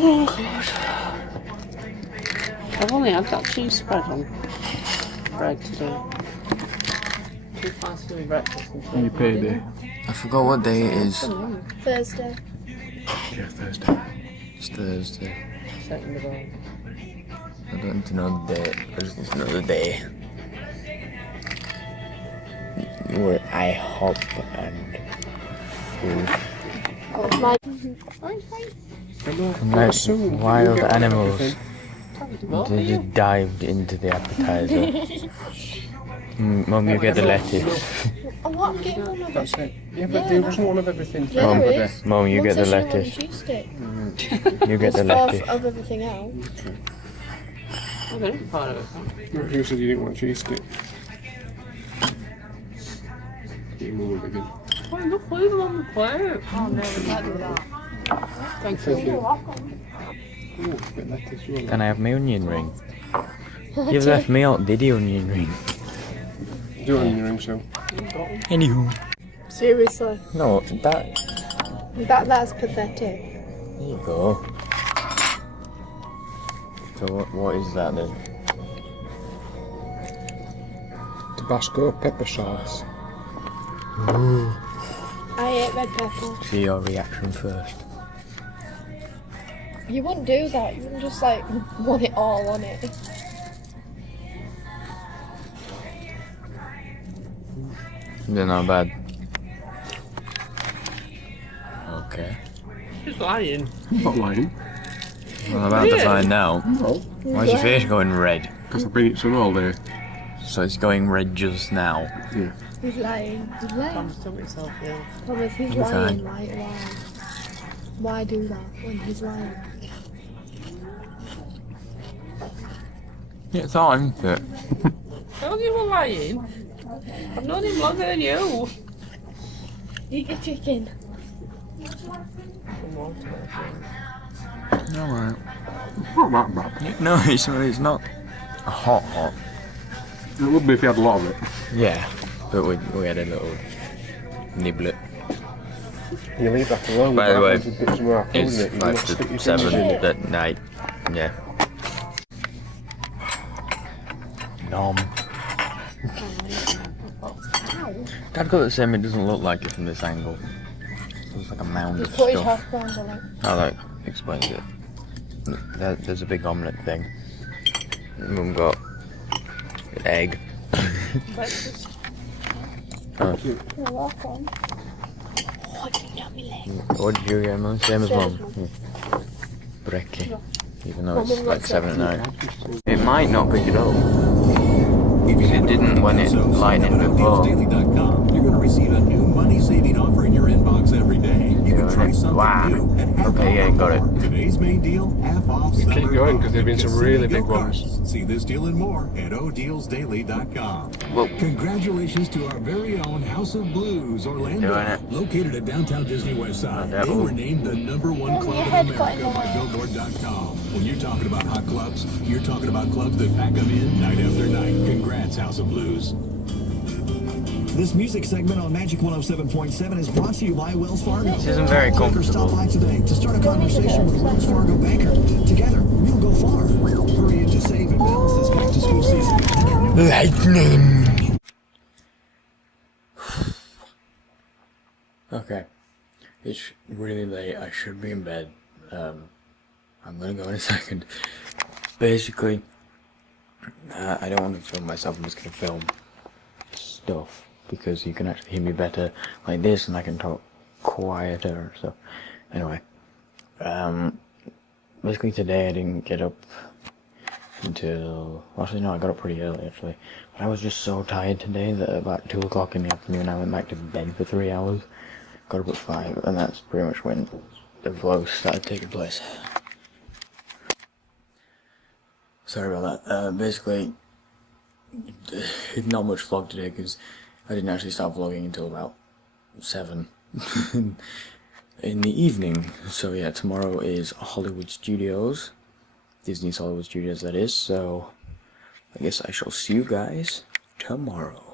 Oh god. I've only had that cheese spread on bread today. Too fast for me breakfast and You paid it. I forgot what day it is. Thursday. Yeah, Thursday. It's Thursday. Second of all. I don't need to know the date. I just need to know the day. Where I hop and food. Like wild animals dived into the appetizer. Mum, you get the lettuce. Oh, what? I'm getting one of That's it. it. Yeah, but there wasn't one of everything. Yeah, Mum, there is. Mum, you Mum get the says she lettuce. wanted a cheese stick. You get the It's half lettuce. of everything else. I don't part of it. No, you said you didn't want cheese stick. Get more again. Oh, look, leave them on the plate. Oh no, we can't do that. Thank Thank you. you. Oh, a bit lettuce, you want Can I have my onion ring? You've left me out the onion ring. that? Do it on your ring, so. Anywho. Seriously, No, that's pathetic. there you go. So what is that then? Tabasco pepper sauce. I ate red pepper. See your reaction first. You wouldn't do that. You wouldn't just like want it all on it. They're not bad. Okay. She's lying. I'm not lying. I'm about to find out. No. Why's your face going red? Because I've been eating some all day. So it's going red just now. Yeah. He's lying. He's lying. I'm still myself ill. Thomas, he's I'm lying. fine. Why? Why do that when he's lying? It's on, but I told you were lying. I've known him longer than you. Eat your chicken. alright. Not that bad. No, it's not hot. It would be if you had a lot of it. Yeah, but we had a little niblet. You leave that alone. By the way, Bits of our food in It's it, you 5 must stick to your 7 fingers in it. at night. Yeah. Nom. Dad got the same, it doesn't look like it from this angle. It looks like a mound of Put his stuff. half round on it. Oh, that explains it. There's a big omelette thing. Mum got egg. Breakfast. You're welcome. Oh, you got me leg. What did you get, Mum? Same as Same Mum. as Mum. Yeah. Brekkie. Even though Mum it's like got 7 at seven. night. It might not pick it up. It didn't when it lined in before. Dealsdaily.com. You're going to receive a new money-saving offer in your inbox every day. You can Doing try it. something Wow. new at half Okay, yeah, off got it. or Today's main deal, half off. Keep summer going, fun 'cause there've been at some Kissimmee really big Go-Karts. ones. See this deal and more at odealsdaily.com. Well, Congratulations to our very own House of Blues, Orlando. Doing it. Located at downtown Disney West Side. that They one. were named the #1 club in head America got in the by way. Billboard.com. When you're talking about hot clubs, you're talking about clubs that pack them in night after night. Congrats, House of Blues. This music segment on Magic 107.7 is brought to you by Wells Fargo. this isn't very Click or stop comfortable. by today to start a conversation with a Wells Fargo banker. Together, we'll go far. Hurry in to save and balance this back-to-school season. Lightning! Okay. It's really late. I should be in bed. I'm gonna go in a second. Basically, I don't want to film myself. I'm just gonna film stuff because you can actually hear me better like this, and I can talk quieter. So, anyway, basically today I didn't get up until, well, actually no, I got up pretty early actually. But I was just so tired today that about 2 o'clock in the afternoon I went back to bed for 3 hours. Got up at 5, and that's pretty much when the vlog started taking place. Sorry about that. Basically, not much vlog today because I didn't actually start vlogging until about 7 in the evening. So yeah, tomorrow is Hollywood Studios. Disney's Hollywood Studios, that is. So I guess I shall see you guys tomorrow.